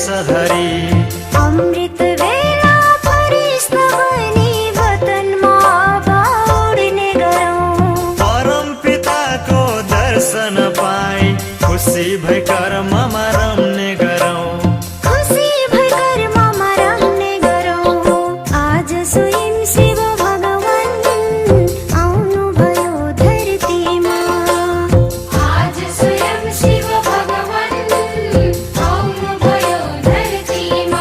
सधरी अमृत बेला फरिश्ता बनी वतनमा बाउड्ने गरौँ। परम पिताको दर्शन पाई खुसी भई कर्ममा रम्ने गरौँ। खुसी भई कर्ममा रम्ने गरौँ। आज स्वयं शिव भगवान आउनुभयो धरतीमा। आज स्वयं शिव भगवान आउनुभयो धरतीमा।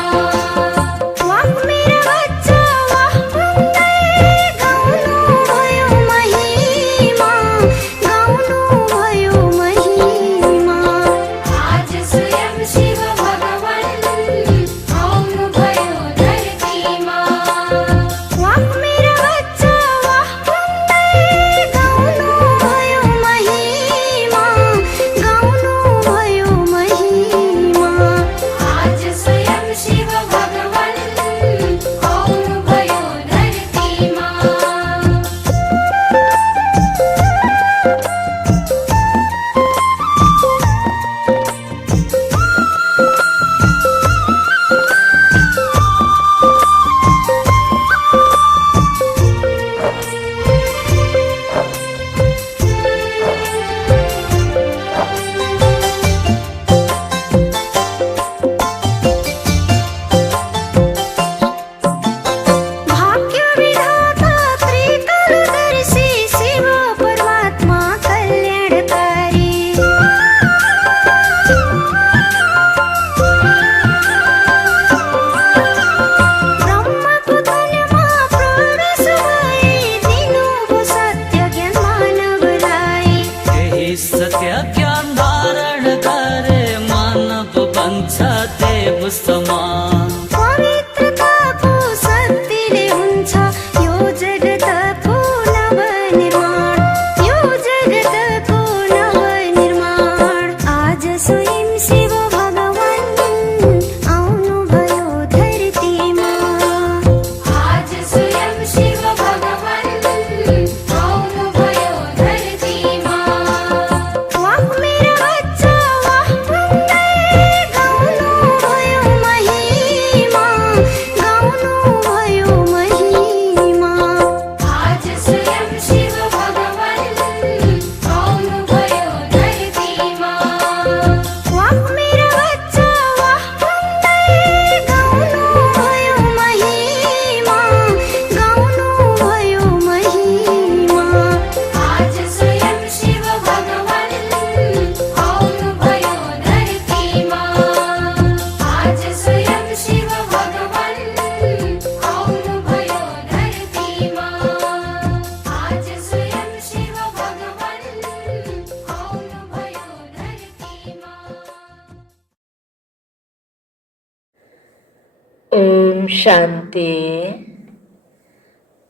शान्ति,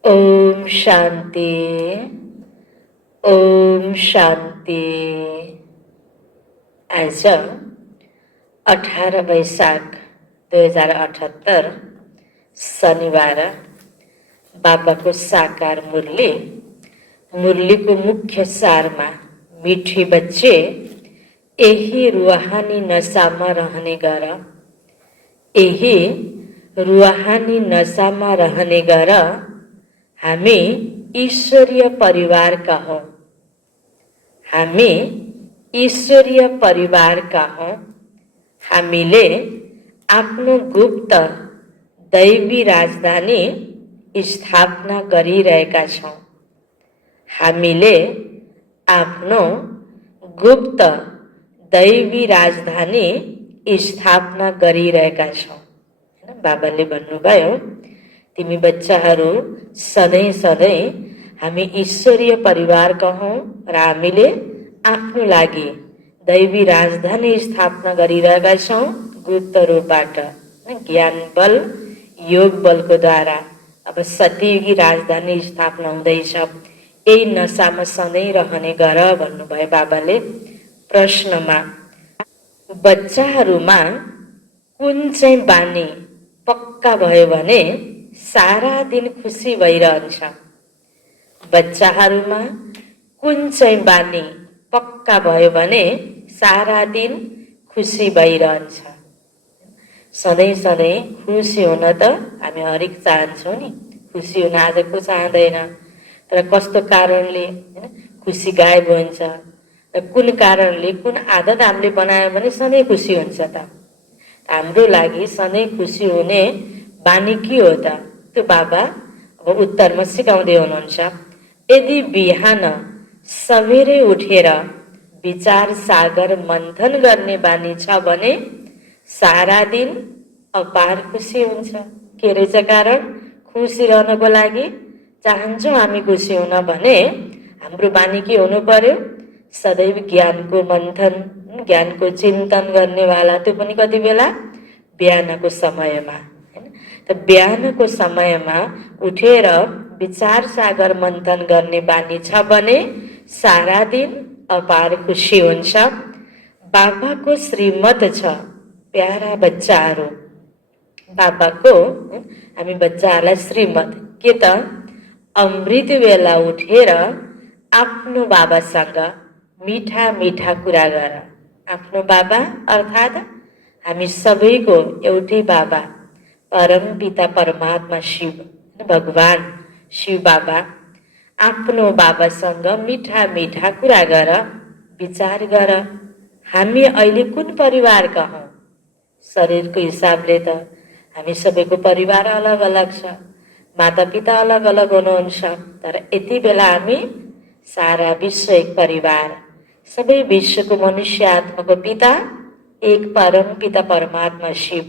ओम शान्ति, ओम शान्ति। आज 18 वैशाख 2078 शनिबार बाबाको साकार मुरलीको मुख्य सारमा मिठी बच्चे यही रूहानी नशामा रहने गर, यही रूहानी नशामा रहने गर। हामी ईश्वरीय परिवारका हौं, हामी ईश्वरीय परिवारका हौं। हामीले आफ्नो गुप्त दैवी राजधानी स्थापना गरिरहेका छौं। हामीले आफ्नो गुप्त दैवी राजधानी स्थापना गरिरहेका छौं। बाबाले भन्नुभयो, तिमी बच्चाहरू सधैँ सधैँ हामी ईश्वरीय परिवारका हौं र हामीले आफ्नो लागि दैवी राजधानी स्थापना गरिरहेका छौं गुप्त रूपबाट, ज्ञान बल योग बलको द्वारा। अब सत्ययुगी राजधानी स्थापना हुँदैछ, यही नशामा सधैँ रहने गर भन्नुभयो बाबाले। प्रश्नमा बच्चाहरूमा कुन चाहिँ बानी पक्का भयो भने सारा दिन खुसी भइरहन्छ? बच्चाहरूमा कुन चाहिँ बानी पक्का भयो भने सारा दिन खुसी भइरहन्छ? सधैँ सधैँ खुसी हुन त हामी हरेक चाहन्छौँ नि, खुसी हुन आज को चाहँदैन, तर कस्तो कारणले खुसी गायब हुन्छ र कुन कारणले कुन आदत हामीले बनायो भने सधैँ खुसी हुन्छ त? हाम्रो लागि सधैँ खुसी हुने बानी के हो त? त्यो बाबा अब उत्तरमा सिकाउँदै हुनुहुन्छ। यदि बिहान सबेरै उठेर विचार सागर मन्थन गर्ने बानी छ भने सारा दिन अपार खुसी हुन्छ। के रहेछ कारण? खुसी रहनको लागि चाहन्छौँ हामी खुसी हुन भने हाम्रो बानी के हुनु पर्यो? सदैव ज्ञानको मन्थन, ज्ञानको चिन्तन गर्नेवाला, त्यो पनि कति बेला? बिहानको समयमा। त बिहानको समयमा उठेर विचार सागर मन्थन गर्ने बानी छ भने सारा दिन अपार खुसी हुन्छ। बाबाको श्रीमत छ, प्यारा बच्चाहरू, बाबाको हामी बच्चाहरूलाई श्रीमत के त? अमृत बेला उठेर आफ्नो बाबासँग मिठा मिठा कुरा गर। आफ्नो बाबा अर्थात् हामी सबैको एउटै बाबा, परम पिता परमात्मा शिव भगवान शिव बाबा। आफ्नो बाबासँग मिठा मिठा कुरा गर, विचार गर। हामी अहिले कुन परिवारका हौं? शरीरको हिसाबले त हामी सबैको परिवार अलग अलग छ, माता पिता अलग अलग हुनुहुन्छ, तर यति बेला हामी सारा विश्व एक परिवार, सबै विश्वको मनुष्य आत्माको पिता एक परम पिता परमात्मा शिव।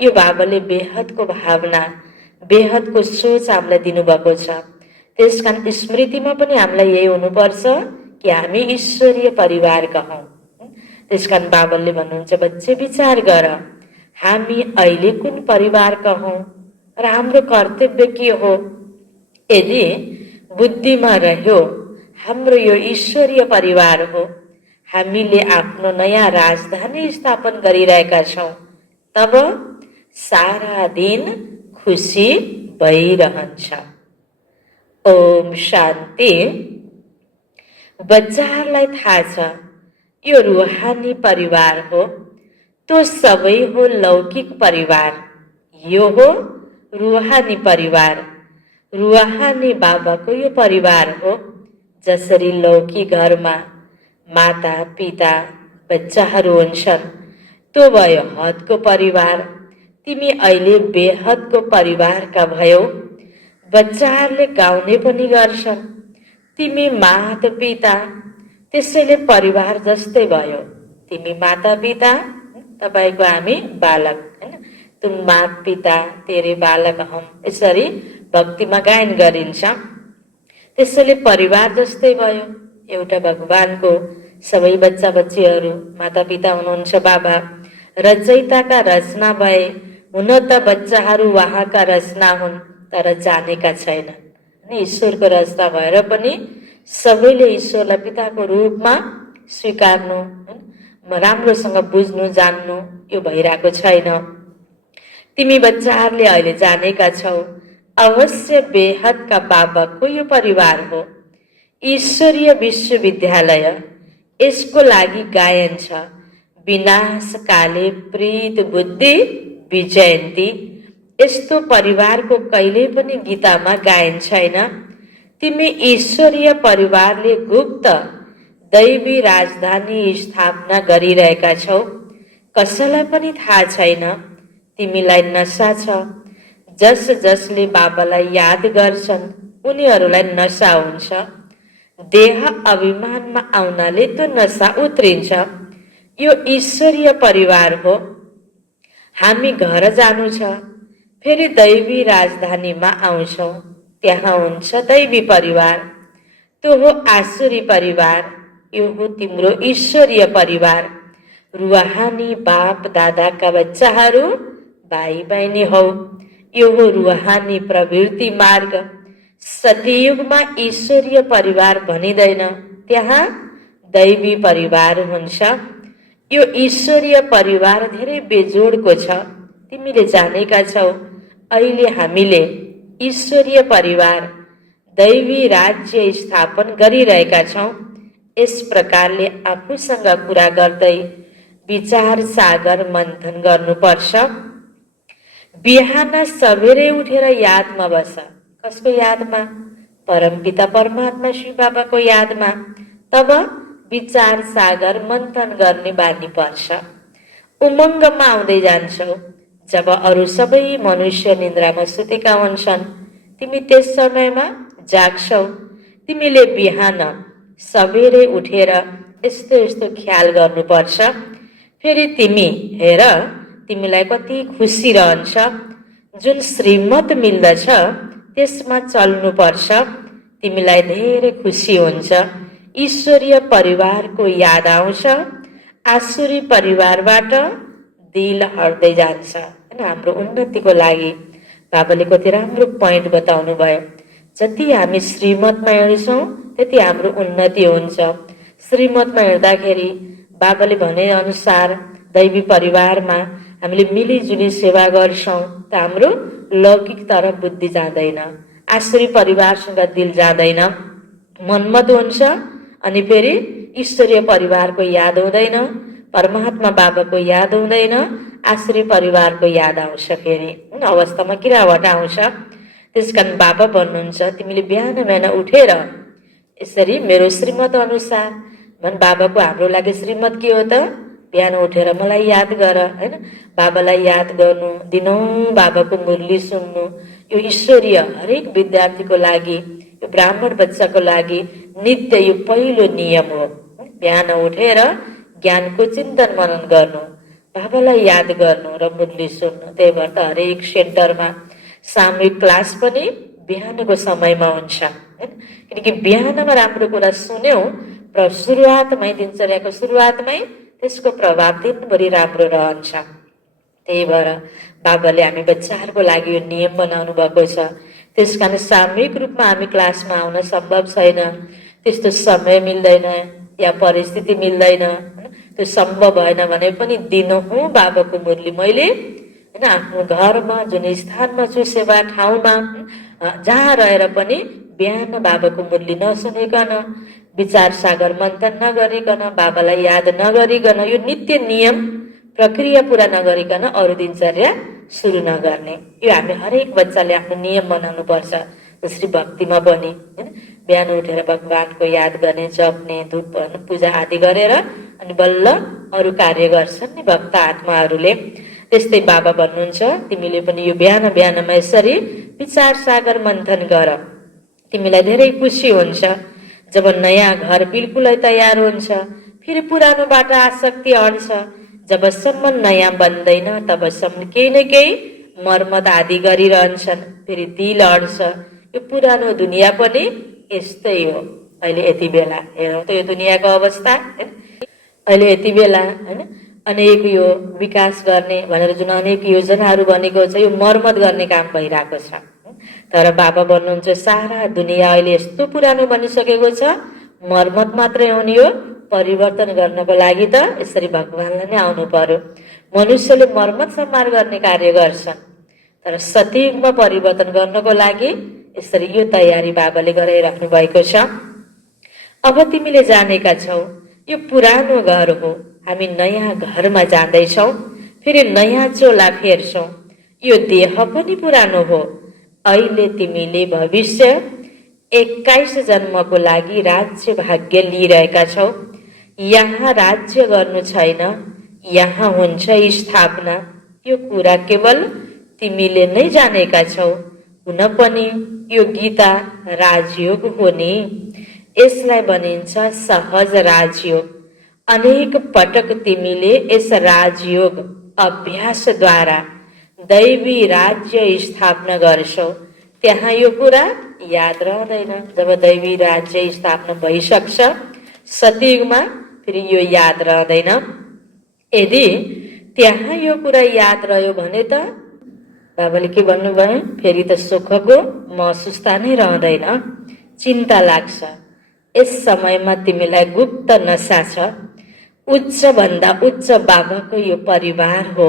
यो बाबाले बेहदको भावना, बेहदको सोच हामीलाई दिनुभएको छ। त्यसकारण स्मृतिमा पनि हामीलाई यही हुनुपर्छ कि हामी ईश्वरीय परिवारका हौं। त्यसकारण बाबाले भन्नुहुन्छ, बच्चे विचार गर, हामी अहिले कुन परिवारका हौं र हाम्रो कर्तव्य के हो? यदि बुद्धिमा रह्यो हाम्रो यो ईश्वरीय परिवार हो, हामीले आफ्नो नयाँ राजधानी स्थापन गरिरहेका छौं, तब सारा दिन खुसी भइरहन्छ। ओम शान्ति। बच्चाहरूलाई थाहा छ यो रूहानी परिवार हो, तो सबै हो लौकिक परिवार, यो हो रूहानी परिवार। रूहानी बाबाको यो परिवार हो। जसरी लौकिक घरमा माता पिता बच्चाहरू हुन्छन्, त्यो भयो हदको परिवार। तिमी अहिले बेहदको परिवारका भयौ। बच्चाहरूले गाउने पनि गर्छन्, तिमी माता पिता, त्यसैले परिवार जस्तै भयो। तिमी माता पिता, तपाईको हामी बालक, हैन? तुम माता पिता तेरे बालक हम, यसरी भक्तिमा गायन गरिन्छ। त्यसैले परिवार जस्तै भयो। एउटा भगवानको सबै बच्चा बच्चीहरू माता पिता हुनुहुन्छ बाबा। रचयिताका रचना भए हुन त बच्चाहरू उहाँका रचना हुन् तर जानेका छैनन्। ईश्वरको रचना भएर पनि सबैले ईश्वरलाई पिताको रूपमा स्वीकार्नु, राम्रोसँग बुझ्नु जान्नु यो भइरहेको छैन। तिमी बच्चाहरूले अहिले जानेका छौ अवश्य बेहदका बाबकको यो परिवार हो। ईश्वरीय विश्वविद्यालय यसको लागि गायन छ, विनाशकाले प्रीत बुद्धि विजयन्ती। यस्तो परिवारको कहिले पनि गीतामा गायन छैन। तिमी ईश्वरीय परिवारले गुप्त दैवी राजधानी स्थापना गरिरहेका छौ। कसैलाई पनि थाहा छैन तिमीलाई नशा छ। जस जसले बाबालाई याद गर्छन् उनीहरूलाई नशा हुन्छ। देह अभिमानमा आउनाले त्यो नशा उत्रिन्छ। यो ईश्वरीय परिवार हो। हामी घर जानु छ, फेरि दैवी राजधानीमा आउँछौँ। त्यहाँ हुन्छ दैवी परिवार, त्यो हो आसुरी परिवार। यो हो तिम्रो ईश्वरीय परिवार। रुहानी बाप दादाका बच्चाहरू भाइ बहिनी हौ। यो हो रुहानी प्रवृत्ति मार्ग। सतयुगमा ईश्वरीय परिवार भनिँदैन, त्यहाँ दैवी परिवार हुन्छ। यो ईश्वरीय परिवार धेरै बेजोडको छ। तिमीले जानेका छौ अहिले हामीले ईश्वरीय परिवार दैवी राज्य स्थापन गरिरहेका छौँ। यस प्रकारले आफूसँग कुरा गर्दै विचार सागर मन्थन गर्नुपर्छ। बिहान सबेरै उठेर यादमा बस। कसको यादमा? परमपिता परमात्मा शिव बाबाको यादमा। तब विचार सागर मन्थन गर्ने बानी पर्छ। उमङ्गमा आउँदै जान्छौ। जब अरू सबै मनुष्य निन्द्रामा सुतेका हुन्छन् तिमी त्यस समयमा जाग्छौ। तिमीले बिहान सबेरै उठेर यस्तो यस्तो ख्याल गर्नुपर्छ। फेरि तिमी हेर तिमीलाई कति खुसी रहन्छ। जुन श्रीमत मिल्दछ त्यसमा चल्नुपर्छ। तिमीलाई धेरै खुसी हुन्छ। ईश्वरीय परिवारको याद आउँछ। आसुरी परिवारबाट दिल हट्दै जान्छ। हाम्रो उन्नतिको लागि बाबाले कति राम्रो पोइन्ट बताउनु भयो। जति हामी श्रीमतमा हिँड्छौँ त्यति हाम्रो उन्नति हुन्छ। श्रीमतमा हिँड्दाखेरि बाबाले भने अनुसार दैवी परिवारमा हामीले मिलिजुली सेवा गर्छौँ त हाम्रो लौकिक तरफ बुद्धि जाँदैन। आश्री परिवारसँग दिल जाँदैन, मनमत हुन्छ। अनि फेरि ईश्वरीय परिवारको याद हुँदैन, परमात्मा बाबाको याद हुँदैन, आश्री परिवारको याद आउँछ। फेरि अवस्थामा गिरावट आउँछ। त्यसकारण बाबा भन्नुहुन्छ तिमीले बिहान बिहान उठेर यसरी मेरो श्रीमत अनुसार बाबाको हाम्रो लागि श्रीमत के हो त? बिहान उठेर मलाई याद गर, होइन? बाबालाई याद गर्नु, दिनौँ बाबाको मुरली सुन्नु यो ईश्वरीय हरेक विद्यार्थीको लागि, यो ब्राह्मण बच्चाको लागि नित्य यो पहिलो नियम हो। बिहान उठेर ज्ञानको चिन्तन मनन गर्नु, बाबालाई याद गर्नु र मुरली सुन्नु। त्यही भएर त हरेक सेन्टरमा सामूहिक क्लास पनि बिहानको समयमा हुन्छ, किनकि बिहानमा राम्रो कुरा सुन्यौँ र सुरुवातमै दिनचर्याको सुरुवातमै त्यसको प्रभाव दिनभरि राम्रो रहन्छ। त्यही भएर बाबाले हामी बच्चाहरूको लागि यो नियम बनाउनु भएको छ। त्यसकारण सामूहिक रूपमा हामी क्लासमा आउन सम्भव छैन, त्यस्तो समय मिल्दैन या परिस्थिति मिल्दैन। त्यो सम्भव भएन भने पनि दिनहुँ बाबाको मुरली मैले होइन आफ्नो घरमा जुन स्थानमा छु सेवा ठाउँमा जहाँ रहेर पनि बिहान बाबाको मुरली नसुनिकन, विचार सागर मन्थन नगरिकन, बाबालाई याद नगरिकन, यो नित्य नियम प्रक्रिया पुरा नगरिकन अरू दिनचर्या सुरु नगर्ने। यो हामी हरेक बच्चाले आफ्नो नियम बनाउनु पर्छ। जसरी भक्तिमा पनि होइन बिहान उठेर भगवानको याद गर्ने, जप्ने, धूप पूजा आदि गरेर अनि बल्ल अरू कार्य गर्छन् नि भक्त आत्माहरूले। त्यस्तै बाबा भन्नुहुन्छ तिमीले पनि यो बिहान बिहानमा यसरी विचार सागर मन्थन गर। तिमीलाई धेरै खुसी हुन्छ जब नयाँ घर बिल्कुलै तयार हुन्छ, फेरि पुरानोबाट आसक्ति हट्छ। जबसम्म नयाँ बन्दैन तबसम्म केही न केही मर्मत आदि गरिरहन्छन्, फेरि दिल हट्छ। यो पुरानो दुनियाँ पनि यस्तै हो। अहिले यति बेला हेरौँ त यो दुनियाँको अवस्था, अहिले यति बेला होइन अनेक यो विकास गर्ने भनेर जुन अनेक योजनाहरू बनेको छ यो मर्मत गर्ने काम भइरहेको छ। तर बाबा भन्नुहुन्छ सारा दुनियाँ अहिले यस्तो पुरानो बनिसकेको छ, मर्मत मात्रै हुने हो, परिवर्तन गर्नको लागि त यसरी भगवानलाई नै आउनु पर्यो। मनुष्यले मर्मत सम्हार गर्ने कार्य गर्छन्, तर सतयुगमा परिवर्तन गर्नको लागि यसरी यो तयारी बाबाले गराइराख्नु भएको छ। अब तिमीले जानेका छौ यो पुरानो घर हो, हामी नयाँ घरमा जाँदैछौ, फेरि नयाँ चोला फेर्छौँ। यो देह पनि पुरानो हो। अहिले तिमीले भविष्य 21 जन्मको लागि राज्य भाग्य लिइरहेका छौ। यहाँ राज्य गर्नु छैन, यहाँ हुन्छ स्थापना। यो कुरा केवल तिमीले नै जानेका छौ। हुन पनि यो गीता राजयोग हो नि, यसलाई भनिन्छ सहज राजयोग। अनेक पटक तिमीले यस राजयोग अभ्यासद्वारा दैवी राज्य स्थापना गर्छौ, त्यहाँ यो कुरा याद रहँदैन। जब दैवी राज्य स्थापना भइसक्छ सतयुगमा फेरि यो याद रहँदैन। यदि त्यहाँ यो कुरा याद रह्यो भने त बाबाले के भन्नुभयो, फेरि त सुखको महसुसता नै रहँदैन, चिन्ता लाग्छ। यस समयमा तिमीलाई गुप्त नशा छ। उच्च भन्दा उच्च बाबाको यो परिवार हो।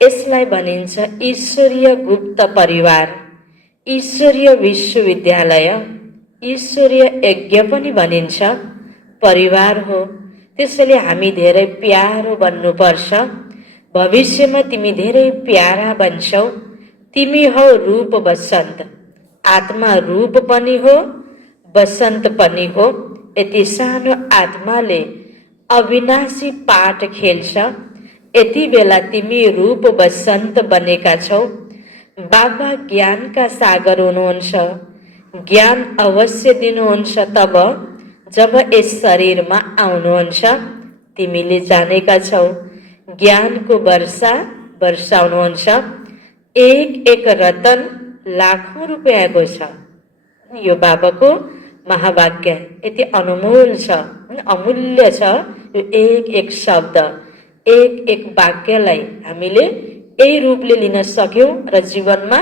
यसलाई भनिन्छ ईश्वरीय गुप्त परिवार, ईश्वरीय विश्वविद्यालय, ईश्वरीय यज्ञ पनि भनिन्छ। परिवार हो, त्यसैले हामी धेरै प्यारो बन्नुपर्छ। भविष्यमा तिमी धेरै प्यारा बन्छौ। तिमी हौ रूप बसन्त, आत्मा रूप पनि हो बसन्त पनि हो। यति सानो आत्माले अविनाशी पाठ खेल्छ। यति बेला तिमी रूप बसन्त बनेका छौ। बाबा ज्ञानका सागर हुनुहुन्छ। ज्ञान अवश्य दिनुहुन्छ तब जब यस शरीरमा आउनुहुन्छ। तिमीले जानेका छौ ज्ञानको वर्षा वर्षाउनुहुन्छ। एक एक रतन लाखौं रुपियाँको छ। यो बाबाको महावाक्य यति अनमोल छ, अमूल्य छ। यो एक एक शब्द, एक एक वाक्यलाई हामीले यही रूपले लिन सक्यौं र जीवनमा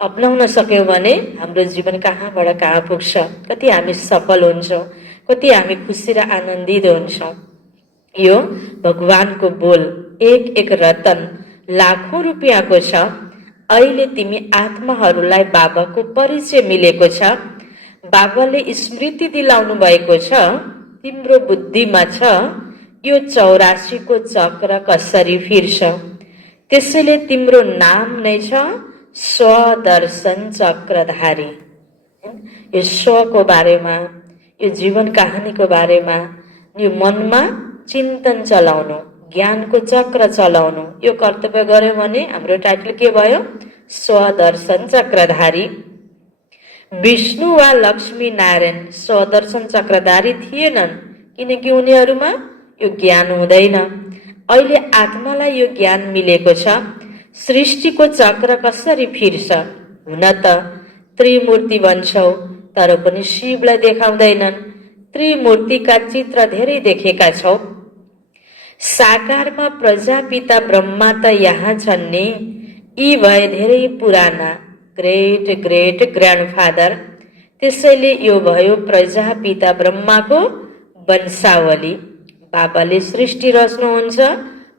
अपनाउन सक्यौं भने हाम्रो जीवन कहाँबाट कहाँ पुग्छ। कति हामी सफल हुन्छौँ, कति हामी खुसी र आनन्दित हुन्छौँ। यो भगवानको बोल, एक एक रतन लाखौं रुपियाँको छ। अहिले तिमी आत्माहरूलाई बाबाको परिचय मिलेको छ। बाबाले स्मृति दिलाउनु भएको छ। तिम्रो बुद्धिमा छ यो 84 को चक्र कसरी फिर्छ। त्यसैले तिम्रो नाम नै छ स्वदर्शन चक्रधारी। यो स्वको बारेमा, यो जीवन कहानीको बारेमा, यो मनमा चिन्तन चलाउनु, ज्ञानको चक्र चलाउनु, यो कर्तव्य गर्यो भने हाम्रो टाइटल के भयो? स्वदर्शन चक्रधारी। विष्णु वा लक्ष्मी नारायण स्वदर्शन चक्रधारी थिएनन्, किनकि उनीहरूमा यो ज्ञान हुँदैन। अहिले आत्मालाई यो ज्ञान मिलेको छ। सृष्टिको चक्र कसरी फिर्छ। हुन त त्रिमूर्ति भन्छौ, तर पनि शिवलाई देखाउँदैनन्। त्रिमूर्तिका चित्र धेरै देखेका छौ। साकारमा प्रजापिता ब्रह्मा त यहाँ छन् नि। यी भए धेरै पुराना, ग्रेट ग्रेट ग्रान्डफादर। त्यसैले यो भयो प्रजापिता ब्रह्माको वंशावली। बाबाले सृष्टि रच्नुहुन्छ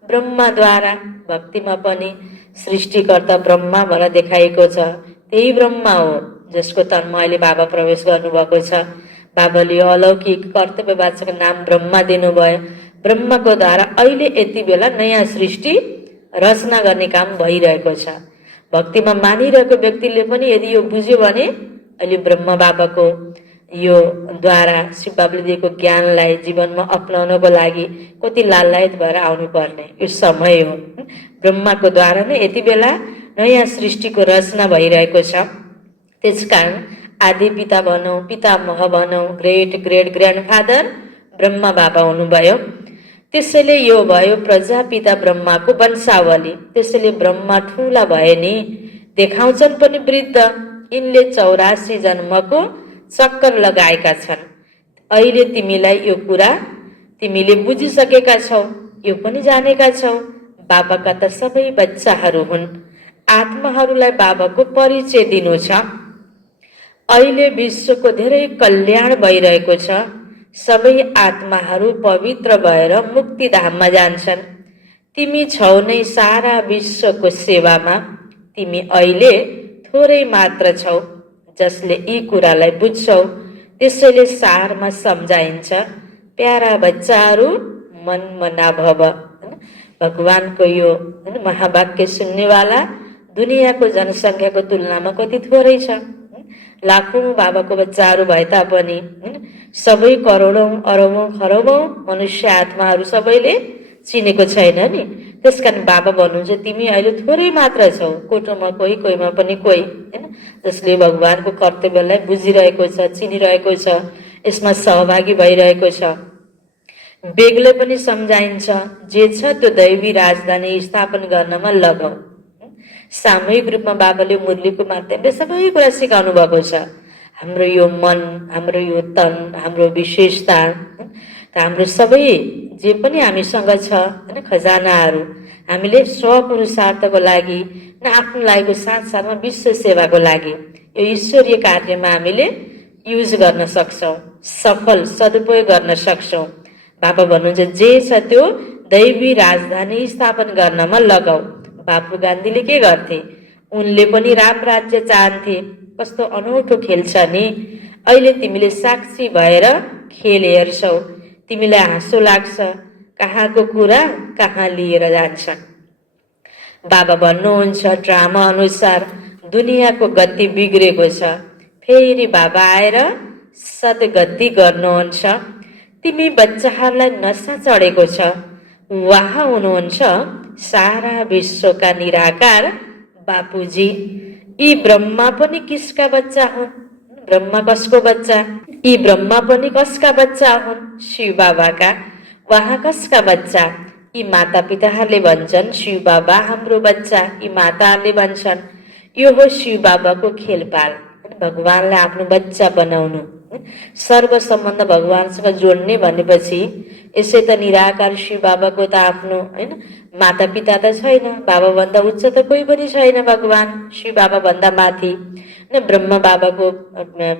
ब्रह्माद्वारा। भक्तिमा पनि सृष्टिकर्ता ब्रह्मा भनेर देखाइएको छ। त्यही ब्रह्मा हो जसको तनमा अहिले बाबा प्रवेश गर्नुभएको छ। बाबाले अलौकिक कर्तव्यवाचक नाम ब्रह्मा दिनुभयो। ब्रह्माको द्वारा अहिले यति बेला नयाँ सृष्टि रचना गर्ने काम भइरहेको छ। भक्तिमा मानिरहेको व्यक्तिले पनि यदि यो बुझ्यो भने अहिले ब्रह्मा बाबाको यो द्वारा शिव बाबाले दिएको ज्ञानलाई जीवनमा अपनाउनको लागि कति लालायत भएर आउनुपर्ने यो समय हो। ब्रह्माको द्वारा नै यति बेला नयाँ सृष्टिको रचना भइरहेको छ। त्यसकारण आदि पिता भनौँ, पितामह भनौँ, ग्रेट ग्रेट ग्रान्डफादर ब्रह्मा बाबा हुनुभयो। त्यसैले यो भयो प्रजापिता ब्रह्माको वंशावली। त्यसैले ब्रह्मा ठुला भए नि, देखाउँछन् पनि वृद्ध। यिनले 84 जन्मको चक्कर लगाएका छन्। अहिले तिमीलाई यो कुरा तिमीले बुझिसकेका छौ। यो पनि जानेका छौँ बाबाका त सबै बच्चाहरू हुन्। आत्माहरूलाई बाबाको परिचय दिनु छ। अहिले विश्वको धेरै कल्याण भइरहेको छ। सबै आत्माहरू पवित्र भएर मुक्तिधाममा जान्छन्। तिमी छौ नै सारा विश्वको सेवामा। तिमी अहिले थोरै मात्र छौ जसले यी कुरालाई बुझ्छौ। त्यसैले सारमा सम्झाइन्छ, प्यारा बच्चाहरू मनमना भव। भगवानको यो महावाक्य सुन्नेवाला दुनियाँको जनसङ्ख्याको तुलनामा कति थोरै छ। लाखौँ बाबाको बच्चाहरू भए तापनि सबै करोडौँ अरबौँ खरबौँ मनुष्य आत्माहरू सबैले चिनेको छैन नि। त्यसकारण बाबा भन्नुहुन्छ तिमी अहिले थोरै मात्र छौ, कोटोमा कोही कोहीमा पनि कोही, होइन, जसले भगवानको कर्तव्यलाई बुझिरहेको छ, चिनिरहेको छ, यसमा सहभागी भइरहेको छ। बेग्लै पनि सम्झाइन्छ, जे छ त्यो दैवी राजधानी स्थापना गर्नमा लगाऊ। सामूहिक रूपमा बाबाले मुरलीको माध्यमले सबै कुरा सिकाउनु भएको छ। हाम्रो यो मन, हाम्रो यो तन, हाम्रो विशेषता, हाम्रो सबै जे पनि हामीसँग छ होइन खजानाहरू, हामीले स्वपुरुषार्थको लागि न आफ्नो लागिको साथसाथमा विश्व सेवाको लागि यो ईश्वरीय कार्यमा हामीले युज गर्न सक्छौँ, सफल सदुपयोग गर्न सक्छौँ। बाबा भन्नुहुन्छ जे छ त्यो दैवी राजधानी स्थापना गर्नमा लगाऊ। बाबु गान्धीले के गर्थे? उनले पनि राम राज्य चाहन्थे। कस्तो अनौठो खेल छ नि। अहिले तिमीले साक्षी भएर खेल हेर्छौ, तिमीलाई हाँसो लाग्छ, कहाँको कुरा कहाँ लिएर जान्छ। बाबा भन्नुहुन्छ ड्रामा अनुसार दुनियाँको गति बिग्रेको छ, फेरि बाबा आएर सद्गति गर्नुहुन्छ। तिमी बच्चाहरूलाई नसा चढेको छ। उहाँ हुनुहुन्छ सारा विश्वका निराकार बापुजी। यी ब्रह्मा पनि किसका बच्चा हुन्? ब्रह्मा कसको बच्चा? यी ब्रह्मा पनि कसका बच्चा हुन्? शिव बाबाका। उहाँ कसका बच्चा? यी माता पिताहरूले भन्छन् शिव बाबा हाम्रो बच्चा। यी माताहरूले भन्छन् यो हो शिव बाबाको खेलपाल, भगवानलाई आफ्नो बच्चा बनाउनु, सर्व सम्बन्ध भगवानसँग जोड्ने भनेपछि यसै त निराकार शिव बाबाको त आफ्नो होइन माता पिता त छैन। बाबा भन्दा उच्च त कोही पनि छैन। भगवान शिव बाबा भन्दा माथि ब्रह्म बाबाको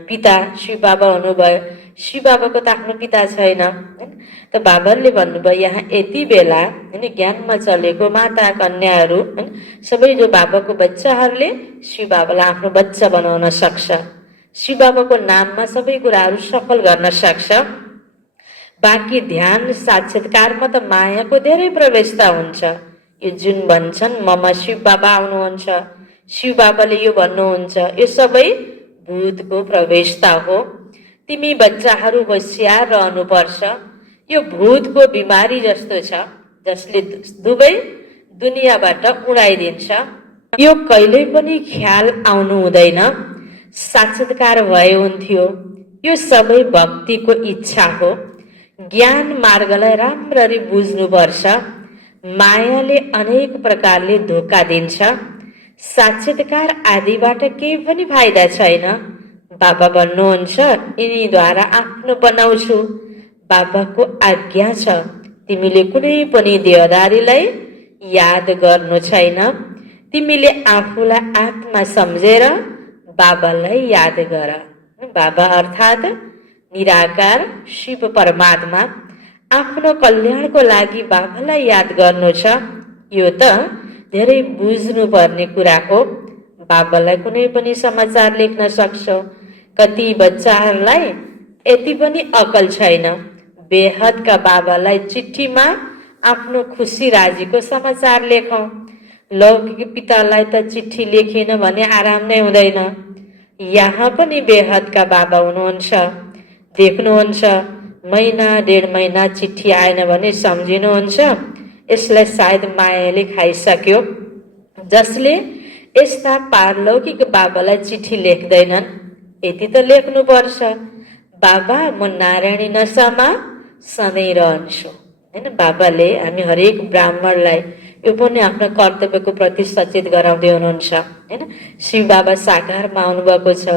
पिता शिव बाबा हुनुभयो। शिव बाबाको त आफ्नो पिता छैन। त बाबाले भन्नुभयो यहाँ यति बेला होइन ज्ञानमा चलेको माता कन्याहरू होइन सबै जो बाबाको बच्चाहरूले शिव बाबालाई आफ्नो बच्चा बनाउन सक्छ। शिव बाबाको नाममा सबै कुराहरू सफल गर्न सक्छ। बाँकी ध्यान साक्षात्कारमा त मायाको धेरै प्रवेशता हुन्छ। यो जुन भन्छन् ममा शिव बाबा आउनुहुन्छ, शिव बाबाले यो भन्नुहुन्छ, यो सबै भूतको प्रवेशता हो। तिमी बच्चाहरू होसियार रहनुपर्छ। यो भूतको बिमारी जस्तो छ जसले दुवै दुनियाँबाट उडाइदिन्छ। यो कहिल्यै पनि ख्याल आउनु हुँदैन साक्षात्कार भए हुन्थ्यो। यो सबै भक्तिको इच्छा हो। ज्ञान मार्गलाई राम्ररी बुझ्नुपर्छ। मायाले अनेक प्रकारले धोका दिन्छ। साक्षात्कार आदिबाट केही पनि फाइदा छैन। बाबा भन्नुहुन्छ यिनीद्वारा आफ्नो बनाउँछु। बाबाको आज्ञा छ तिमीले कुनै पनि देहदारीलाई याद गर्नु छैन। तिमीले आफूलाई आत्मा सम्झेर बाबालाई याद गर। बाबा अर्थात् निराकार शिव परमात्मा। आफ्नो कल्याणको लागि बाबालाई याद गर्नु छ। यो त धेरै बुझ्नुपर्ने कुरा हो। बाबालाई कुनै पनि समाचार लेख्न सक्छौ। कति बच्चाहरूलाई यति पनि अकल छैन। बेहदका बाबालाई चिठीमा आफ्नो खुसी राजीको समाचार लेखौँ। लौकिक पितालाई त चिठी लेखेन भने आराम नै हुँदैन। यहाँ पनि बेहदका बाबा हुनुहुन्छ। देख्नुहुन्छ महिना डेढ महिना चिठी आएन भने सम्झिनुहुन्छ यसलाई सायद मायाले खाइसक्यो। जसले यस्ता पारलौकिक बाबालाई चिठी लेख्दैनन् यति त लेख्नुपर्छ, बाबा म नारायणी नसामा सधैँ रहन्छु। होइन बाबाले हामी हरेक ब्राह्मणलाई यो पनि आफ्नो कर्तव्यको प्रति सचेत गराउँदै हुनुहुन्छ। होइन शिव बाबा साकारमा आउनुभएको छ।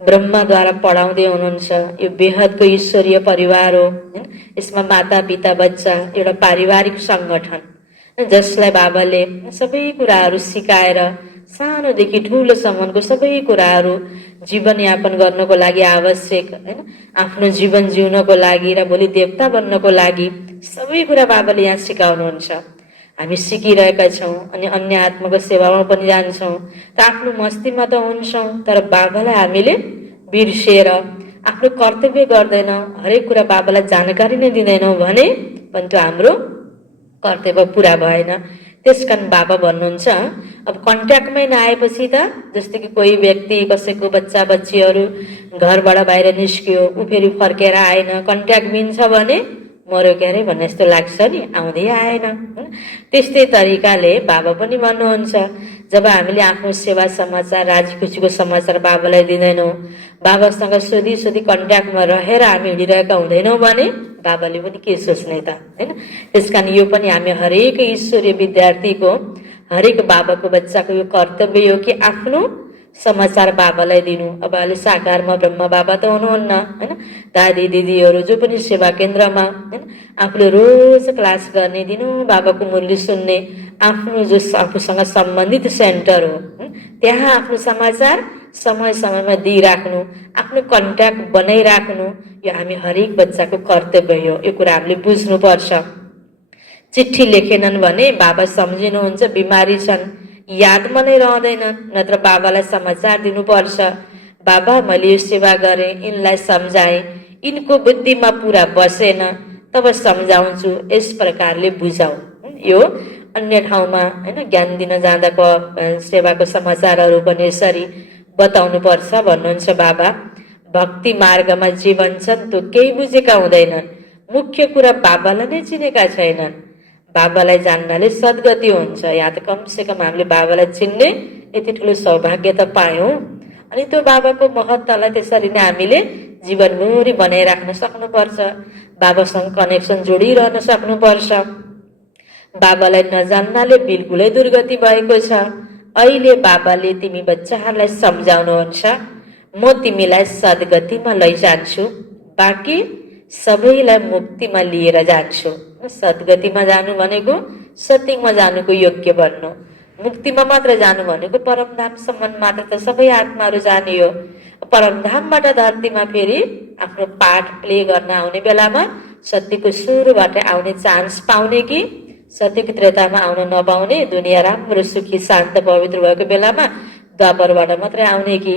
ब्रह्माद्वारा पढाउँदै हुनुहुन्छ। यो बेहदको ईश्वरीय परिवार हो हैन। यसमा माता पिता बच्चा एउटा पारिवारिक सङ्गठन जसलाई बाबाले सबै कुराहरू सिकाएर सानोदेखि ठुलोसम्मको सबै कुराहरू जीवनयापन गर्नको लागि आवश्यक हैन, आफ्नो जीवन जिउनको लागि र भोलि देवता बन्नको लागि सबै कुरा बाबाले यहाँ सिकाउनुहुन्छ। हामी सिकिरहेका छौँ अनि अन्य आत्माको सेवामा पनि जान्छौँ त आफ्नो मस्तीमा त हुन्छौँ, तर बाबालाई हामीले बिर्सिएर आफ्नो कर्तव्य गर्दैनौँ, हरेक कुरा बाबालाई जानकारी नै दिँदैनौँ भने पनि त्यो हाम्रो कर्तव्य पुरा भएन। त्यसकारण बाबा भन्नुहुन्छ अब कन्ट्याक्टमै नआएपछि त, जस्तै कि कोही व्यक्ति कसैको बच्चा बच्चीहरू घरबाट बाहिर निस्कियो, ऊ फेरि फर्केर आएन, कन्ट्याक्ट मिल्छ भने मर्यो क्यारे भन्ने जस्तो लाग्छ नि, आउँदै आएन। त्यस्तै तरिकाले बाबा पनि भन्नुहुन्छ जब हामीले आफ्नो सेवा समाचार राजी खुसीको समाचार बाबालाई दिँदैनौँ, बाबासँग सोधी सोधी कन्ट्याक्टमा रहेर हामी हिँडिरहेका हुँदैनौँ भने बाबाले पनि के सोच्ने त हैन। त्यसकारण यो पनि हामी हरेक ईश्वरीय विद्यार्थीको, हरेक बाबाको बच्चाको यो कर्तव्य हो कि आफ्नो समाचार बाबालाई दिनु। अब अहिले साकारमा ब्रह्मा बाबा त हुनुहुन्न हैन, दादी दिदीहरू जो पनि सेवा केन्द्रमा हैन आफूले रोज क्लास गर्ने, दिनु बाबाको मुरली सुन्ने, आफ्नो जो आफूसँग सम्बन्धित सेन्टर हो त्यहाँ आफ्नो समाचार समय समयमा दिइराख्नु, आफ्नो कन्ट्याक्ट बनाइराख्नु, यो हामी हरेक बच्चाको कर्तव्य हो। यो कुरा हामीले बुझ्नुपर्छ। चिठी लेखेनन् भने बाबा सम्झिनुहुन्छ बिमारी छन्, यादमा नै रहँदैनन्, नत्र बाबालाई समाचार दिनुपर्छ। बाबा मैले यो सेवा गरेँ, यिनलाई सम्झाएँ, यिनको बुद्धिमा पुरा बसेन, तब सम्झाउँछु, यस प्रकारले बुझाऊ। यो अन्य ठाउँमा हैन ज्ञान दिन जाँदाको सेवाको समाचारहरू पनि यसरी बताउनु पर्छ भन्नुहुन्छ बाबा। भक्ति मार्गमा जे भन्छन् त्यो केही बुझेका हुँदैनन्, मुख्य कुरा बाबालाई नै चिनेका छैनन्। बाबालाई जान्नाले सद्गति हुन्छ। यहाँ त कमसेकम हामीले बाबालाई चिन्ने यति ठुलो सौभाग्य त पायौँ। अनि त्यो बाबाको महत्त्वलाई त्यसरी नै हामीले जीवनभरि बनाइराख्न सक्नुपर्छ। बाबासँग कनेक्सन जोडिरहन सक्नुपर्छ। बाबालाई नजान्नाले बिल्कुलै दुर्गति भएको छ। अहिले बाबाले तिमी बच्चाहरूलाई सम्झाउनुहुन्छ, म तिमीलाई सद्गतिमा लैजान्छु, बाँकी सबैलाई मुक्तिमा लिएर जान्छु। सद्गतिमा जानु भनेको सत्सङ्गमा जानुको योग्य बन्नु, मुक्तिमा मात्र जानु भनेको परमधामसम्म मात्र त सबै आत्माहरू जाने हो। परमधामबाट धरतीमा फेरि आफ्नो पाठ प्ले गर्न आउने बेलामा सत्यको सुरुबाट आउने चान्स पाउने कि सत्यको त्रेतामा आउन नपाउने, दुनियाँ राम्रो सुखी शान्त पवित्र भएको बेलामा द्वापरबाट मात्रै आउने कि,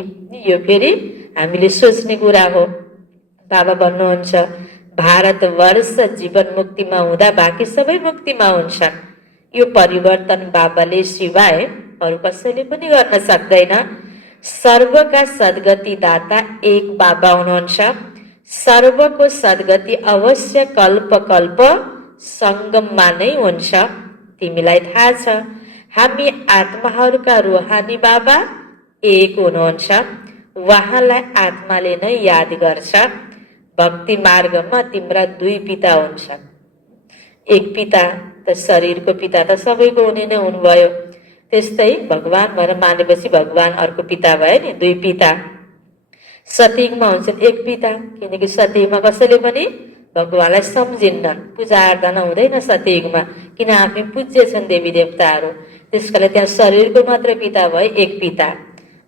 यो फेरि हामीले सोच्ने कुरा हो। बाबा भन्नुहुन्छ भारतवर्ष जीवन मुक्तिमा हुँदा बाँकी सबै मुक्तिमा हुन्छन्। यो परिवर्तन बाबाले सिवाय अरू कसैले पनि गर्न सक्दैन। सर्वका सद्गति दाता एक बाबा हुनुहुन्छ। सर्वको सद्गति अवश्य कल्प कल्प सङ्गममा नै हुन्छ। तिमीलाई थाहा छ हामी आत्माहरूका रूहानी बाबा एक हुनुहुन्छ। उहाँलाई आत्माले नै याद गर्छ। भक्ति मार्गमा तिम्रा दुई पिता हुन्छन्। एक पिता त शरीरको पिता त सबैको हुने नै हुनुभयो, त्यस्तै भगवान भनेर मानेपछि भगवान अर्को पिता भयो नि, दुई पिता। सतयुगमा हुन्छन् एक पिता, किनकि सतयुगमा कसैले पनि भगवानलाई सम्झिन्नन्, पूजा आराधना हुँदैन सतयुगमा, किन आफै पूज्य छन् देवी देवताहरू। त्यसकारण त्यहाँ शरीरको मात्र पिता भयो एक पिता।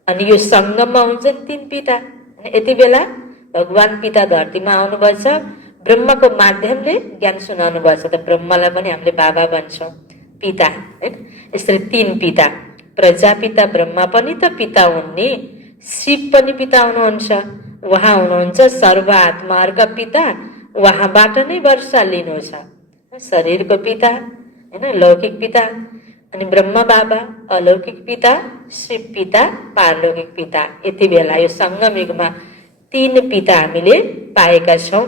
अनि यो सङ्गममा हुन्छन् तीन पिता। यति बेला भगवान पिता धरतीमा आउनुभएछ, ब्रह्मको माध्यमले ज्ञान सुनाउनु भएछ, त ब्रह्मलाई पनि हामीले बाबा भन्छौँ, पिता है। यसरी तीन पिता, प्रजापिता ब्रह्मा पनि त पिता हुन् नि, शिव पनि पिता हुनुहुन्छ। उहाँ हुनुहुन्छ सर्व आत्माहरूका पिता, उहाँबाट नै वर्षा लिनु छ। शरीरको पिता होइन, लौकिक पिता, अनि ब्रह्मा बाबा अलौकिक पिता, शिव पिता पारलौकिक पिता। यति बेला यो सङ्गम युगमा तीन पिता हामीले पाएका छौँ।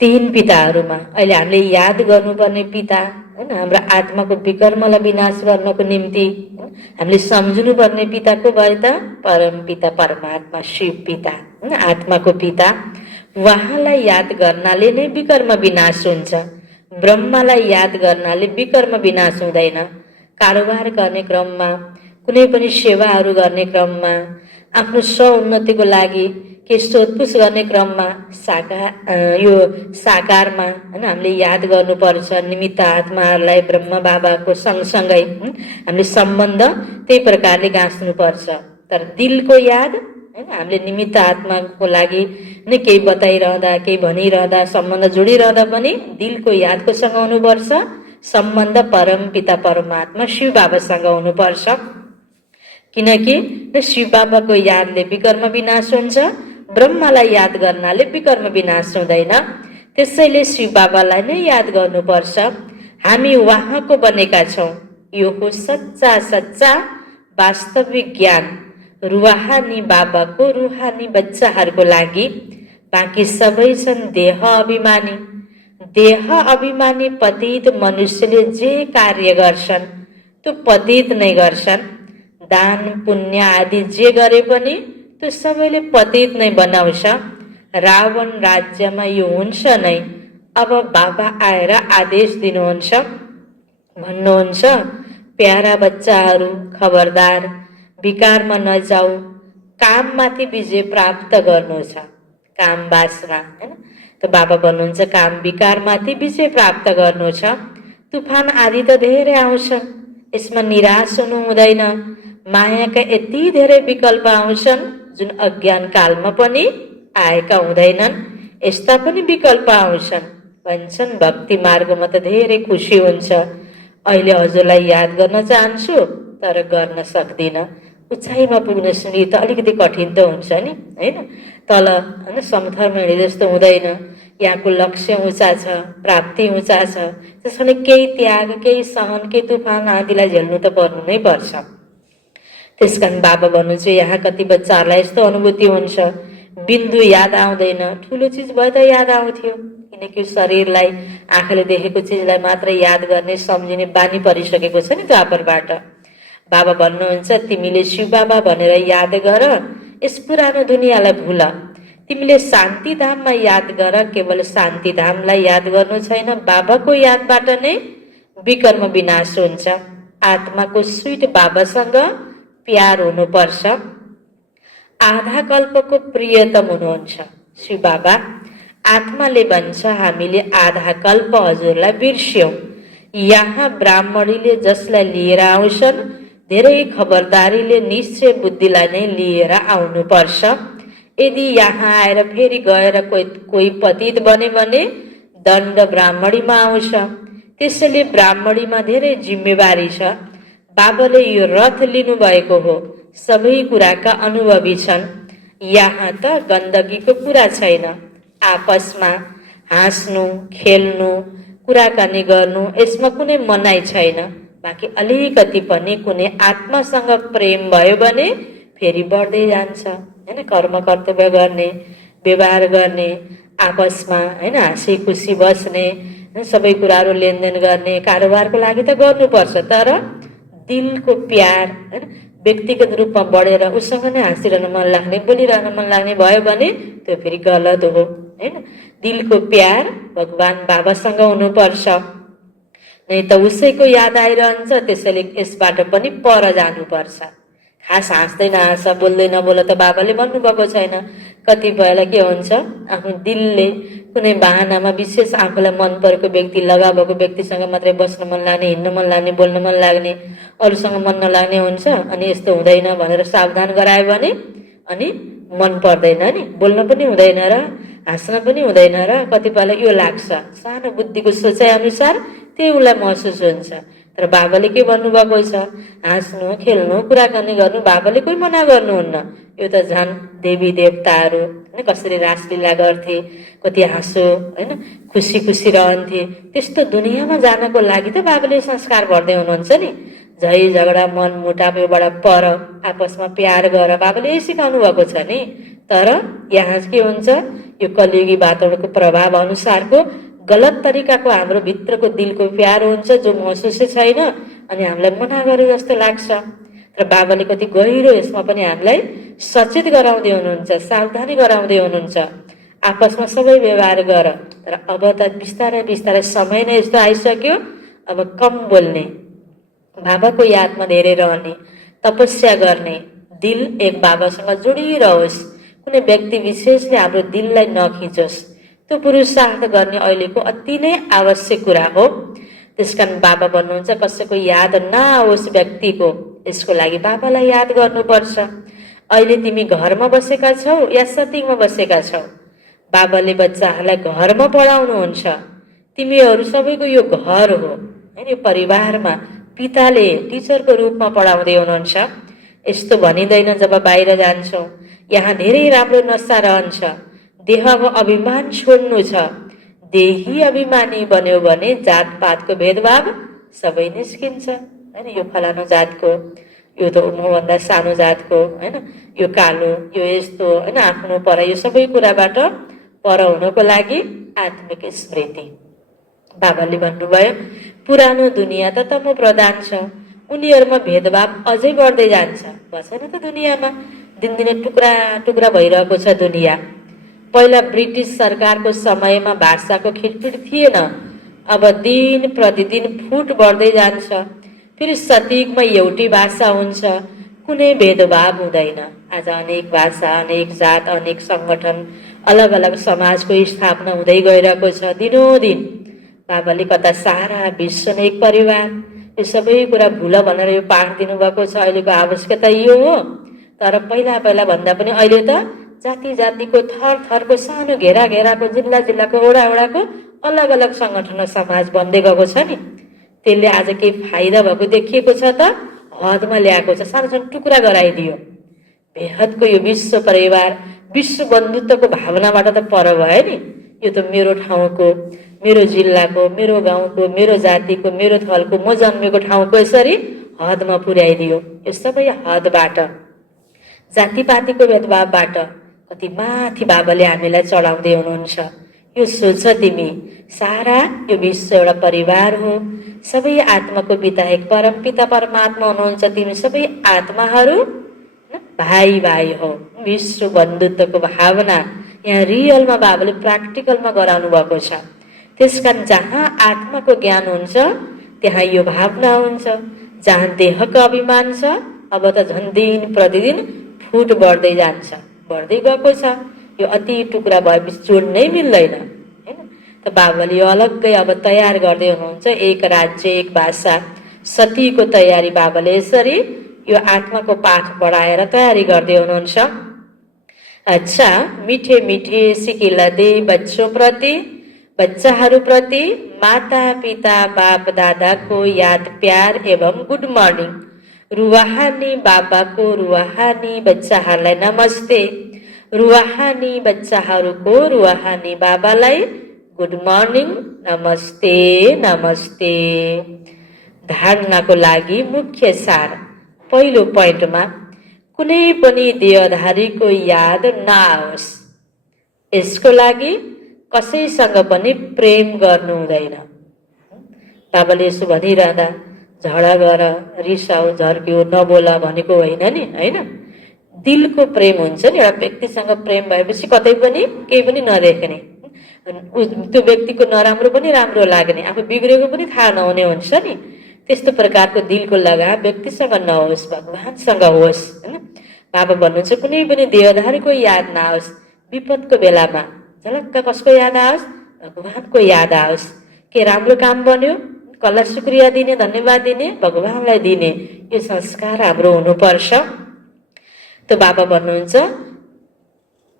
तीन पिताहरूमा अहिले हामीले याद गर्नुपर्ने पिता होइन, हाम्रो आत्माको विकर्मलाई विनाश गर्नको निम्ति हामीले सम्झनुपर्ने पिता को भयो त? परम पिता परमात्मा शिव पिता होइन, आत्माको पिता। उहाँलाई याद गर्नाले नै विकर्म विनाश हुन्छ। ब्रह्मालाई याद गर्नाले विकर्म विनाश हुँदैन। कारोबार गर्ने क्रममा, कुनै पनि सेवाहरू गर्ने क्रममा, आफ्नो स्वउन्नतिको लागि के सोधपुछ गर्ने क्रममा यो साकारमा होइन हामीले याद गर्नुपर्छ। निमित्त आत्माहरूलाई ब्रह्म बाबाको सँगसँगै हामीले सम्बन्ध त्यही प्रकारले गाँच्नुपर्छ। तर दिलको याद होइन हामीले निमित्त आत्माको लागि नै केही बताइरहँदा केही भनिरहँदा सम्बन्ध जोडिरहँदा पनि दिलको याद कोसँग हुनुपर्छ? सम्बन्ध परम पिता परमात्मा शिव बाबासँग हुनुपर्छ। किनकि शिव बाबाको यादले विकर्म विनाश हुन्छ, ब्रह्मलाई याद गर्नाले विकर्म विनाश हुँदैन। त्यसैले शिव बाबालाई नै याद गर्नुपर्छ। हामी उहाँको बनेका छौँ। यो हो सच्चा सच्चा वास्तविक ज्ञान रुहानी बाबाको रुहानी बच्चाहरूको लागि। बाँकी सबै छन् देह अभिमानी। देह अभिमानी पतित मनुष्यले जे कार्य गर्छन् त्यो पतित नै गर्छन्। दान पुण्य आदि जे गरे पनि त्यो सबैले पतित नै बनाउँछ। रावण राज्यमा यो हुन्छ नै। अब बाबा आएर आदेश दिनुहुन्छ, भन्नुहुन्छ, प्यारा बच्चाहरू खबरदार, विकारमा नजाऊ, काममाथि विजय प्राप्त गर्नु छ। काम वासना होइन, त बाबा भन्नुहुन्छ काम विकारमाथि विजय प्राप्त गर्नु छ। तुफान आदि त धेरै आउँछन्, यसमा निराश हुनु हुँदैन। मायाका यति धेरै विकल्प आउँछन् जुन अज्ञान कालमा पनि आएका हुँदैनन्। यस्ता पनि विकल्प आउँछन्। भन्छन् भक्ति मार्गमा त धेरै खुसी हुन्छ। अहिले हजुरलाई याद गर्न चाहन्छु तर गर्न सक्दिनँ। उचाइमा पुग्न सुनि त अलिकति कठिन त हुन्छ नि होइन। तल होइन समथरमा हिँडे जस्तो हुँदैन। यहाँको लक्ष्य उँचा छ, प्राप्ति उँचा छ। त्यसैले केही त्याग, केही सहन, केही तुफान आदिलाई झेल्नु त पर्नु नै पर्छ। त्यसकारण बाबा भन्नुहुन्छ यहाँ कति बच्चाहरूलाई यस्तो अनुभूति हुन्छ, बिन्दु याद आउँदैन, ठुलो चिज भए त याद आउँथ्यो। किनकि शरीरलाई आँखाले देखेको चिजलाई मात्र याद गर्ने सम्झिने बानी परिसकेको छ नि द्वापरबाट। बाबा भन्नुहुन्छ तिमीले शिव बाबा भनेर याद गर, यस पुरानो दुनियाँलाई भुल। तिमीले शान्तिधाममा याद गर, केवल शान्तिधामलाई याद गर्नु छैन, बाबाको यादबाट नै विकर्म विनाश हुन्छ। आत्माको स्वीट बाबासँग प्यार हुनुपर्छ। आधा कल्पको प्रियतम हुनुहुन्छ शिव बाबा। आत्माले भन्छ हामीले आधा कल्प हजुरलाई बिर्स्यौं। यहाँ ब्राह्मणीले जसलाई लिएर आउँछन् धेरै खबरदारीले निश्चय बुद्धिलाई नै लिएर आउनुपर्छ। यदि यहाँ आएर फेरि गएर कोही पतित बने भने दण्ड ब्राह्मणीमा आउँछ। त्यसैले ब्राह्मणीमा धेरै जिम्मेवारी छ। बाबाले यो रथ लिनुभएको हो, सबै कुराका अनुभवी छन्। यहाँ त गन्दगीको कुरा छैन। आपसमा हाँस्नु, खेल्नु, कुराकानी गर्नु यसमा कुनै मनाइ छैन। बाँकी अलिकति पनि कुनै आत्मासँग प्रेम भयो भने फेरि बढ्दै जान्छ होइन। कर्म कर्तव्य गर्ने, व्यवहार गर्ने, आपसमा होइन हाँसी खुसी बस्ने, सबै कुराहरू लेनदेन गर्ने, कारोबारको लागि त गर्नुपर्छ। तर दिलको प्यार होइन व्यक्तिगत रूपमा बढेर उसँग नै हाँसिरहन मन लाग्ने, बोलिरहन मन लाग्ने भयो भने त्यो फेरि गलत हो होइन। दिलको प्यार भगवान बाबासँग हुनुपर्छ, नै त उसैको याद आइरहन्छ। त्यसैले यसबाट पनि पर जानुपर्छ। खास हाँस्दैन हाँस, बोल्दैन बोल त बाबाले भन्नुभएको छैन। कतिपयलाई के हुन्छ, आफ्नो दिलले कुनै बाहनामा विशेष आफूलाई मन परेको व्यक्ति, लगाव भएको व्यक्तिसँग मात्रै बस्न मन लाग्ने, हिँड्न मन लाग्ने, बोल्न मन लाग्ने, अरूसँग मन नलाग्ने हुन्छ। अनि यस्तो हुँदैन भनेर सावधान गरायो भने अनि मन पर्दैन नि, बोल्न पनि हुँदैन र हाँस्न पनि हुँदैन र कतिपयलाई यो लाग्छ। सानो बुद्धिको सोचाइ अनुसार त्यही उसलाई महसुस हुन्छ। तर बाबाले के भन्नुभएको छ, हाँस्नु, खेल्नु, कुराकानी गर्नु बाबाले कोही मना गर्नुहुन्न। यो त झन् देवी देवताहरू होइन कसरी रासलीला गर्थे, कति हाँसो होइन खुसी खुसी रहन्थे। त्यस्तो दुनियाँमा जानको लागि त बाबाले संस्कार भर्दै हुनुहुन्छ नि। झै झगडा मन मुटावबाट पर, आपसमा प्यार गर, बाबाले यही सिकाउनु भएको छ नि। तर यहाँ के हुन्छ, यो कलियुगी वातावरणको प्रभाव अनुसारको गलत तरिकाको हाम्रो भित्रको दिलको प्यार हुन्छ जो महसुसै छैन। अनि हामीलाई मना गरे जस्तो लाग्छ। तर बाबाले कति गहिरो यसमा पनि हामीलाई सचेत गराउँदै हुनुहुन्छ, सावधानी गराउँदै हुनुहुन्छ। आपसमा सबै व्यवहार गर। तर अब त बिस्तारै बिस्तारै समय नै यस्तो आइसक्यो, अब कम बोल्ने, बाबाको यादमा धेरै रहने, तपस्या गर्ने, दिल एक बाबासँग जोडिरहोस्, कुनै व्यक्ति विशेषले हाम्रो दिललाई नखिचोस्। त्यो पुरुषार्थ गर्ने अहिलेको अति नै आवश्यक कुरा हो। त्यसकारण बाबा भन्नुहुन्छ कसैको याद नआओस् व्यक्तिको, यसको लागि बाबालाई याद गर्नुपर्छ। अहिले तिमी घरमा बसेका छौ या सत्सङ्गमा बसेका छौ, बाबाले बच्चाहरूलाई घरमा पढाउनुहुन्छ। तिमीहरू सबैको यो घर हो हैन, यो परिवारमा पिताले टिचरको रूपमा पढाउँदै हुनुहुन्छ। यस्तो भनिँदैन जब बाहिर जान्छौ यहाँ धेरै राम्रो नसा रहन्छ, देहको अभिमान छोड्नु छ। देही अभिमानी बन्यो भने जातपातको भेदभाव सबै निस्किन्छ हैन। यो फलानु जातको, यो त मभन्दा सानो जातको हैन, यो कालो, यो यस्तो हैन, आफ्नो पर, यो सबै कुराबाट पर हुनको लागि आत्मिक स्मृति। बाबाले भन्नुभयो पुरानो दुनियाँ त तमो प्रधान छ, उनीहरूमा भेदभाव अझै बढ्दै जान्छ। बसेन त दुनियाँमा, दिनदिनै टुक्रा टुक्रा भइरहेको छ दुनियाँ। पहिला ब्रिटिस सरकारको समयमा भाषाको खिटपिट थिएन, अब दिन प्रतिदिन फुट बढ्दै जान्छ। फेरि सतिकमा एउटै भाषा हुन्छ, कुनै भेदभाव हुँदैन। आज अनेक भाषा, अनेक जात, अनेक सङ्गठन, अलग अलग समाजको स्थापना हुँदै गइरहेको छ दिनोदिन। बाबाले कता सारा विश्व नै एक परिवार, यो सबै कुरा भुल भनेर यो पाठ दिनुभएको छ। अहिलेको आवश्यकता यो हो। तर पहिला पहिला भन्दा पनि अहिले त जाति जातिको, थर थरको, सानो घेरा घेराको, जिल्ला जिल्लाको, वडा वडाको अलग अलग सङ्गठन र समाज बन्दै गएको छ नि। त्यसले आज केही फाइदा भएको देखिएको छ त हदमा ल्याएको छ, सानो सानो टुक्रा गराइदियो। बेहदको यो विश्व परिवार, विश्व बन्धुत्वको भावनाबाट त पर भयो नि। यो त मेरो ठाउँको, मेरो जिल्लाको, मेरो गाउँको, मेरो जातिको, मेरो थलको, म जन्मेको ठाउँको यसरी हदमा पुर्याइदियो। यो सबै हदबाट, जातिपातीको भेदभावबाट कति माथि बाबाले हामीलाई चढाउँदै हुनुहुन्छ। यो सोच तिमी, सारा यो विश्व एउटा परिवार हो, सबै आत्माको पिता एक परम पिता परमात्मा हुनुहुन्छ। तिमी सबै आत्माहरू भाइ भाइ हो। विश्व बन्धुत्वको भावना यहाँ रियलमा बाबाले प्र्याक्टिकलमा गराउनु भएको छ। त्यसकारण जहाँ आत्माको ज्ञान हुन्छ त्यहाँ यो भावना हुन्छ। जहाँ देहको अभिमान छ अब त झन् दिन प्रतिदिन फुट बढ्दै जान्छ, बढ्दै गएको छ। यो अति टुक्रा भएपछि जोड्नै मिल्दैन हैन। त बाबाले यो अलग्गै अब तयार गर्दै हुनुहुन्छ। एक राज्य एक भाषा, सतीको तयारी बाबाले यसरी यो आत्माको पाठ पढाएर तयारी गर्दै हुनुहुन्छ। अच्छा, मिठे मिठे सिकिला दे बच्चों प्रति, बच्चाहरूप्रति माता पिता बाप दादाको याद प्यार एवं गुड मर्निङ। रुवाहानी बाबाको रुवाहानी बच्चाहरूलाई नमस्ते, रुवाहानी बच्चाहरूको रुवाहानी बाबालाई गुड मर्निङ, नमस्ते नमस्ते। धारणाको लागि मुख्य सार। पहिलो पोइन्टमा कुनै पनि देहधारीको याद नआओस्। यसको लागि कसैसँग पनि प्रेम गर्नु हुँदैन। बाबाले यसो भनिरहँदा झगडा गर, रिसाउ, झर्क्यो, नबोल भनेको होइन नि होइन। दिलको प्रेम हुन्छ नि, एउटा व्यक्तिसँग प्रेम भएपछि कतै पनि केही पनि नदेख्ने, त्यो व्यक्तिको नराम्रो पनि राम्रो लाग्ने, आफू बिग्रेको पनि थाहा नहुने हुन्छ नि। त्यस्तो प्रकारको दिलको लगाव व्यक्तिसँग नहोस्, भगवानसँग होस् होइन। बाबा भन्नुहुन्छ कुनै पनि देहधारीको याद नआओस्। विपदको बेलामा झलक्क कसको याद आओस्? भगवानको याद आओस्। के राम्रो काम बन्यो, कसलाई शुक्रिया दिने, धन्यवाद दिने, भगवानलाई दिने, यो संस्कार हाम्रो हुनुपर्छ। त बाबा भन्नुहुन्छ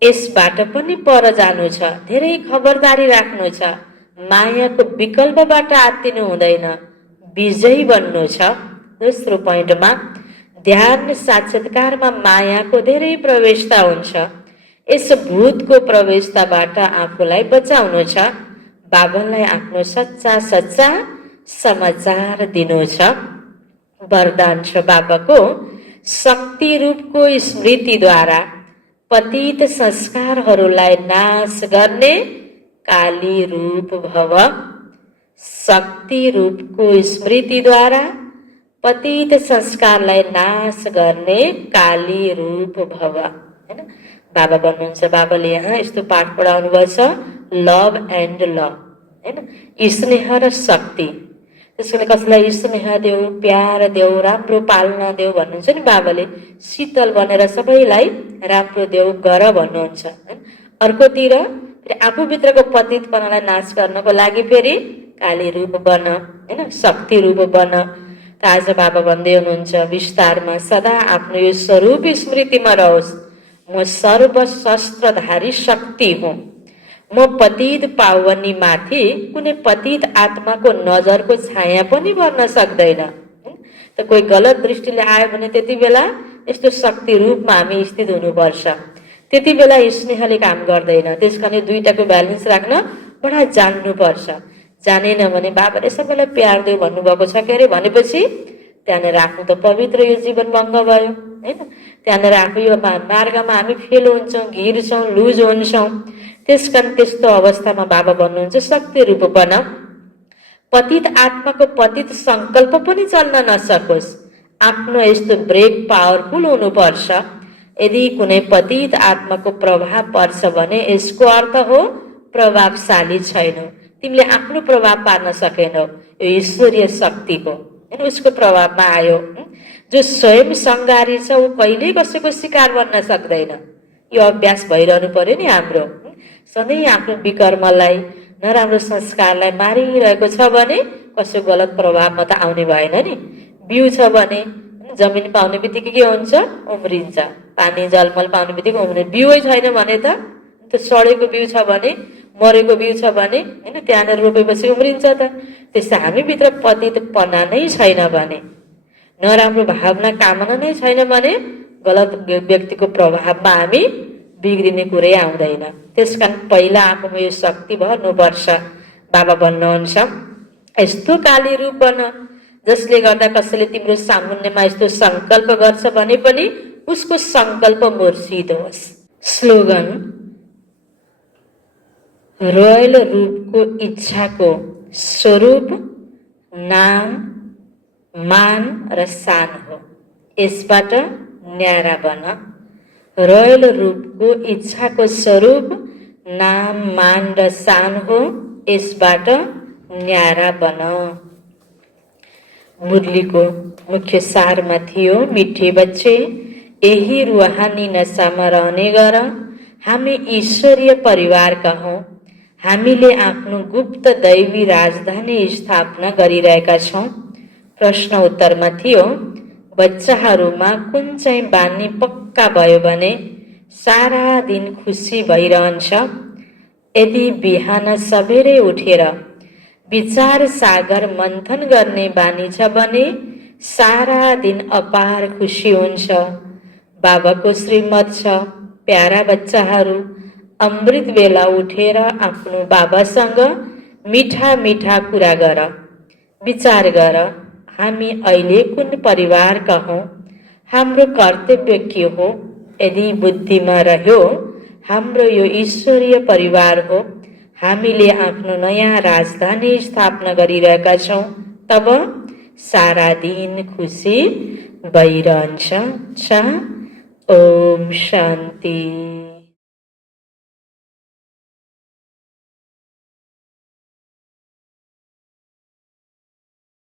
यसबाट पनि पर जानु छ, धेरै खबरदारी राख्नु छ। मायाको विकल्पबाट आत्तिनु हुँदैन, विजयी बन्नु छ। दोस्रो पोइन्टमा ध्यान साक्षात्कारमा मायाको धेरै प्रवेशता हुन्छ। यस भूतको प्रवेशताबाट आफूलाई बचाउनु छ। बाबालाई आफ्नो सच्चा सच्चा समाचार दिनु छ। वरदान छ बाबाको, शक्ति रूपको स्मृतिद्वारा पतित संस्कारहरूलाई नाश गर्ने काली रूप भव। शक्ति रूपको स्मृतिद्वारा पतित संस्कारलाई नाश गर्ने काली रूप भव हैन। बाबा भन्नुहुन्छ, बाबाले यहाँ यस्तो पाठ पढाउनु भएको छ, लभ एन्ड लभ हैन, स्नेह र शक्ति। त्यसले कसैलाई स्नेह देऊ, प्यार देऊ, राम्रो पाल्न देऊ भन्नुहुन्छ नि बाबाले, शीतल बनेर सबैलाई राम्रो देऊ गर भन्नुहुन्छ। अर्कोतिर फेरि आफूभित्रको पतितपनालाई नाश गर्नको लागि फेरि काली रूप बन, होइन, शक्ति रूप बन। त आज बाबा भन्दै हुनुहुन्छ विस्तारमा, सदा आफ्नो यो स्वरूप स्मृतिमा रहोस्, म सर्वशस्त्रधारी शक्ति हुँ, म पतित पावनी माथि कुनै पतित आत्माको नजरको छाया पनि पर्न सक्दैन। त कोही गलत दृष्टिले आयो भने त्यति बेला यस्तो शक्ति रूपमा हामी स्थित हुनुपर्छ। त्यति बेला स्नेहले काम गर्दैन। त्यस कारण दुईटाको ब्यालेन्स राख्न बडा जान्नुपर्छ। जानेन भने बाबाले सबैलाई प्यार देऊ भन्नुभएको छ के अरे भनेपछि त्यहाँनिर आफू त पवित्र यो जीवन भङ्ग भयो, होइन। त्यहाँनिर आफू यो मार्गमा हामी फेल हुन्छौँ, घिर्छौँ, लुज हुन्छौँ। त्यस कारण त्यस्तो अवस्थामा बाबा भन्नुहुन्छ शक्ति रूप बन, पतित आत्माको पतित सङ्कल्प पनि चल्न नसकोस्। आफ्नो यस्तो ब्रेक पावरफुल हुनुपर्छ। यदि कुनै पतित आत्माको प्रभाव पर्छ भने यसको अर्थ हो प्रभावशाली छैनौ, तिमीले आफ्नो प्रभाव पार्न सकेनौ। यो ईश्वरीय शक्ति हो, होइन, उसको प्रभावमा आयो। जो स्वयं सङ्घारी छ ऊ कहिल्यै कसैको शिकार बन्न सक्दैन। यो अभ्यास भइरहनु पर्यो नि हाम्रो। सधैँ आफ्नो विकर्मलाई, नराम्रो संस्कारलाई मारिरहेको छ भने कसै गलत प्रभावमा त आउने भएन नि। बिउ छ भने जमिन पाउने बित्तिकै के हुन्छ, उम्रिन्छ। पानी जलमल पाउने बित्तिकै उम्रिन्छ। बिउै छैन भने त त्यो सडेको बिउ छ भने, मरेको बिउ छ भने, होइन, त्यहाँनिर रोपेपछि उम्रिन्छ त। त्यस्तो हामीभित्र पतितपना नै छैन भने, नराम्रो भावना कामना नै छैन भने गलत व्यक्तिको प्रभावमा हामी बिग्रिने कुरै आउँदैन। त्यस कारण पहिला आफूमा यो शक्ति भर्नुपर्छ। बाबा भन्नुहुन्छ यस्तो काली रूप बन जसले गर्दा कसैले तिम्रो सामुन्नेमा यस्तो सङ्कल्प गर्छ भने पनि उसको सङ्कल्प मूर्छित होस्। स्लोगन, रोयल रूपको इच्छाको स्वरूप नाम, मान र शान हो, यसबाट न्यारा बन। रोयल रूपको इच्छाको स्वरूप नाम, मान र शान हो, यसबाट न्यारा बन। मुरलीको मुख्य सारमा थियो, मिठे बच्चे यही रूहानी नशामा रहने गर, हामी ईश्वरीय परिवारका हौँ, हामीले आफ्नो गुप्त दैवी राजधानी स्थापना गरिरहेका छौँ। प्रश्न उत्तरमा थियो बच्चाहरूमा कुन चाहिँ बानी पक्का भयो भने सारा दिन खुसी भइरहन्छ। यदि बिहान सबेरै उठेर विचार सागर मन्थन गर्ने बानी छ भने सारा दिन अपार खुसी हुन्छ। बाबाको श्रीमत छ, प्यारा बच्चाहरू अमृत बेला उठेर आफ्नो बाबासँग मिठा मिठा कुरा गर, विचार गर, हामी अहिले कुन परिवारका हौँ, हाम्रो कर्तव्य के हो। यदि बुद्धिमा रह्यो हाम्रो यो ईश्वरीय परिवार हो, हामीले आफ्नो नयाँ राजधानी स्थापना गरिरहेका छौँ, तब सारा दिन खुसी भइरहन्छ। ओम शान्ति।